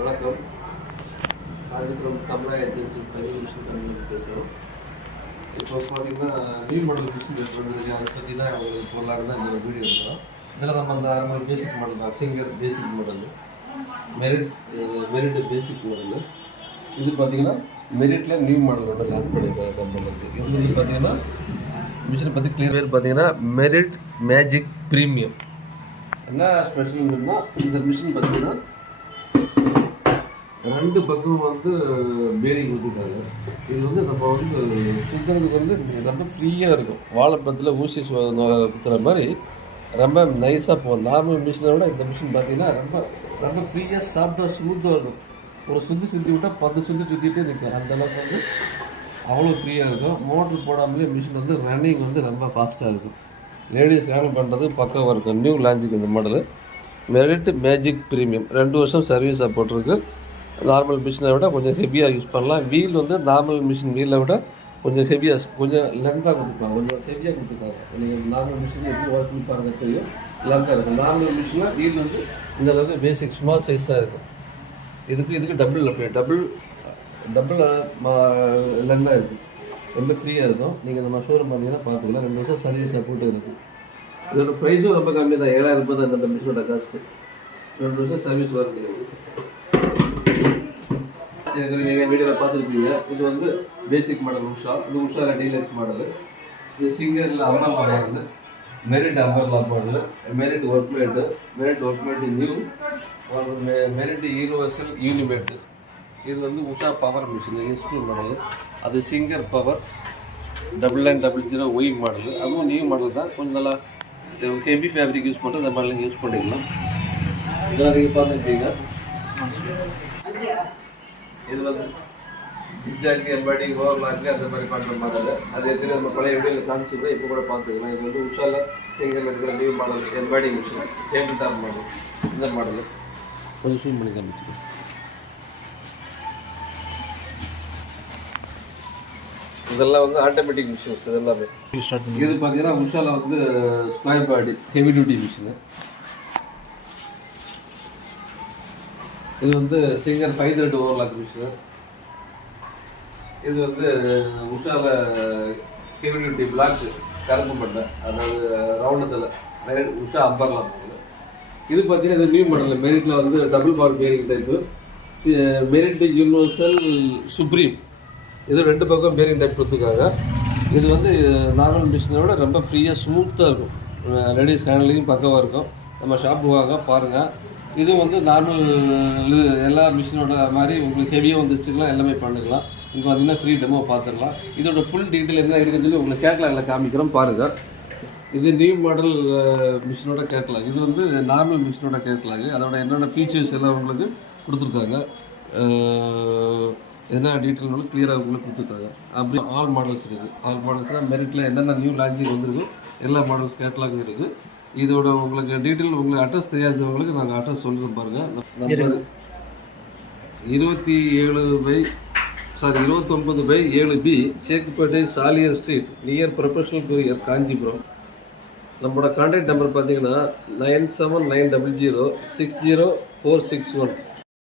வணக்கம். காஞ்சிபுரம் தமிழா ஏஜென்சிஸ் தனி machine company பேசுகிறோம். இப்போ பார்த்தீங்கன்னா நியூ மாடல் மிஷின் வந்துருக்கு. அதை பற்றி தான் உங்களுக்கு போடலான்னு தான் இந்த வீடியோ இருக்கிறோம். இதில் நம்ம அந்த நார்மல் பேசிக் மாடல் தான், singer basic model, merit basic model. இது பார்த்தீங்கன்னா மெரிட்டில் நியூ மாடலோட லான்ச் பண்ணியிருக்காங்க கம்பெனிக்கு. இது வந்து பார்த்தீங்கன்னா மிஷினை பற்றி கிளியர் பேர் பார்த்தீங்கன்னா மெரிட் மேஜிக் ப்ரீமியம். என்ன ஸ்பெஷல்னா இந்த மிஷின் பார்த்தீங்கன்னா ரெண்டு பக்கம் வந்து பேரிங் கொடுத்துருக்காங்க. இது வந்து நம்ம வந்து சுற்றுறதுக்கு வந்து ரொம்ப ஃப்ரீயாக இருக்கும். வாழைப்பழத்தில் ஊசி குத்துற மாதிரி ரொம்ப நைஸாக போகும். நார்மல் மிஷினை விட இந்த மிஷின் பார்த்தீங்கன்னா ரொம்ப ரொம்ப ஃப்ரீயாக சாஃப்டாக ஸ்மூத்தாக இருக்கும். ஒரு சுற்றி விட்டால் 10 சுற்றிட்டே நிற்கும். அந்தளவுக்கு வந்து அவ்வளோ ஃப்ரீயாக இருக்கும். மோட்ரு போடாமலே மிஷின் வந்து ரன்னிங் வந்து ரொம்ப ஃபாஸ்ட்டாக இருக்கும். லேடிஸ் ஹேண்டில் பண்ணுறது பக்காவாக இருக்கும். நியூ லான்ச்சுக்கு இந்த மாடலு மெரிட் மேஜிக் ப்ரீமியம் 2 வருஷம் சர்வீஸ் சப்போர்ட் இருக்குது. நார்மல் மிஷினை விட கொஞ்சம் ஹெவியாக யூஸ் பண்ணலாம். வீல் வந்து நார்மல் மிஷின் வீலை விட கொஞ்சம் ஹெவியாக, கொஞ்சம் லென்த்தாக கொடுத்துருக்காங்க, கொஞ்சம் ஹெவியாக கொடுத்துருக்காங்க. நீங்கள் நார்மல் மிஷின் எப்படி ஒர்க் பண்ணி பாருங்க தெரியும், லென்த்தாக இருக்கும். நார்மல் மிஷினில் வீல் வந்து இந்த அளவுக்கு பேசிக் ஸ்மால் சைஸ் தான் இருக்கும். இதுக்கு டபுள் லென்த்தாக இருக்கும். ரொம்ப ஃப்ரீயாக இருக்கும். நீங்கள் நம்ம ஷோரூம் பார்த்தீங்கன்னா பார்த்துக்கலாம். 2 வருஷம் சர்வீஸ் சப்போர்ட் இருக்குது. இதோட ப்ரைஸும் ரொம்ப கம்மி தான், 7000 ரூபாய் தான் இந்த மிஷினோட காஸ்ட்டு. 2 வருஷம் சர்வீஸ் வாரண்டி இருக்குது. நீங்கள் வீடியோவில் பார்த்துருப்பீங்க. இது வந்து பேசிக் மாடல் உஷா. இது உஷாவில் டீலக்ஸ் மாடலு. இது சிங்கரில் umbrella model, merit umbrella model, merit workmate new, merit universal unimate. இது வந்து உஷா பவர் மிஷின் இன்ஸ்ட்ரூ மாடலு. அது சிங்கர் பவர் 9900 மாடலு. அதுவும் நியூ மாடல் தான். கொஞ்சம் நல்லா ஹெவி ஃபேப்ரிக் யூஸ் பண்ணுறது இந்த மாடலுக்கு யூஸ் பண்ணிக்கலாம். இதெல்லாம் நீங்கள் பார்த்துருப்பீங்க. இது வந்து ஜிக்ஜாக் எம்பாடிங் ஓவர்லாக்கு அந்த மாதிரி பண்ணுற மாடல். அது எத்தனை நம்ம பழைய வீடியோவில் காமிச்சிருக்கோம். இப்போ கூட பார்த்துக்கலாம். இது வந்து உஷாவில் சிங்கரில் இருக்கிற new model எம்பாடிங் machine table top model. இந்த மாடல் கொஞ்சம் சூம் பண்ணி காமிச்சிக்கலாம். இதெல்லாம் வந்து ஆட்டோமேட்டிக் மிஷின்ஸ். இதெல்லாமே இது பார்த்தீங்கன்னா உஷாவில் வந்து ஸ்கொயர் பாடி ஹெவி டியூட்டி மிஷினு. இது வந்து சிங்கர் 5 த்ரெட் ஓவர்லாக் மிஷினு. இது வந்து உஷாவில் ஹெவி டியூட்டி பிளாக் கருப்பு பட்டை, அதாவது ரவுண்டத்தில் மெரிட் உஷா அம்பர்லா மாடல். இது பார்த்தீங்கன்னா இது நியூ மாடல். மெரிட்டில் வந்து double bar bearing type, Merit universal supreme. இது 2 பக்கம் பேரிங் டைப் கொடுத்துருக்காங்க. இது வந்து நார்மல் மிஷினை விட ரொம்ப ஃப்ரீயாக ஸ்மூத்தாக இருக்கும். லேடிஸ் ஹேண்ட்லிங்கும் பக்கவாக இருக்கும். நம்ம ஷாப்பு வாங்க பாருங்கள். இது வந்து நார்மல் எல்லா மிஷினோட மாதிரி உங்களுக்கு ஹெவியாக வந்து வச்சுக்கலாம், எல்லாமே பண்ணிக்கலாம். இங்கே பார்த்தீங்கன்னா ஃப்ரீ டெமோ பார்த்துடலாம். இதோட ஃபுல் டீட்டெயில் என்ன இருக்குன்னு சொல்லி உங்களுக்கு கேட்லாகில் காமிக்கிறோம் பாருங்கள். இது நியூ மாடல் மிஷினோட கேட்லாக். இது வந்து நார்மல் மிஷினோட கேட்லாக். அதோட என்னென்ன ஃபீச்சர்ஸ் எல்லாம் உங்களுக்கு கொடுத்துருக்காங்க, என்ன டீட்டெயில் கிளியராக உங்களுக்கு கொடுத்துருக்காங்க. அப்படி ஆல் மாடல்ஸ் இருக்குது. ஆல் மாடல்ஸ்னால் மெரிட்டில் என்னென்ன நியூ லான்ச்சிங் வந்துருக்கு எல்லா மாடல்ஸ் கேட்லாக் இருக்குது. இதோட உங்களுக்கு டீட்டெயில், உங்களுக்கு அட்ரஸ் தெரியாதவங்களுக்கு நாங்கள் அட்ரஸ் சொல்லுறோம் பாருங்கள். Number 29/7B Sekkupettai Saliyar street near professional courier Kanchipuram. நம்மளோட கான்டாக்ட் நம்பர் பார்த்தீங்கன்னா 9790060461.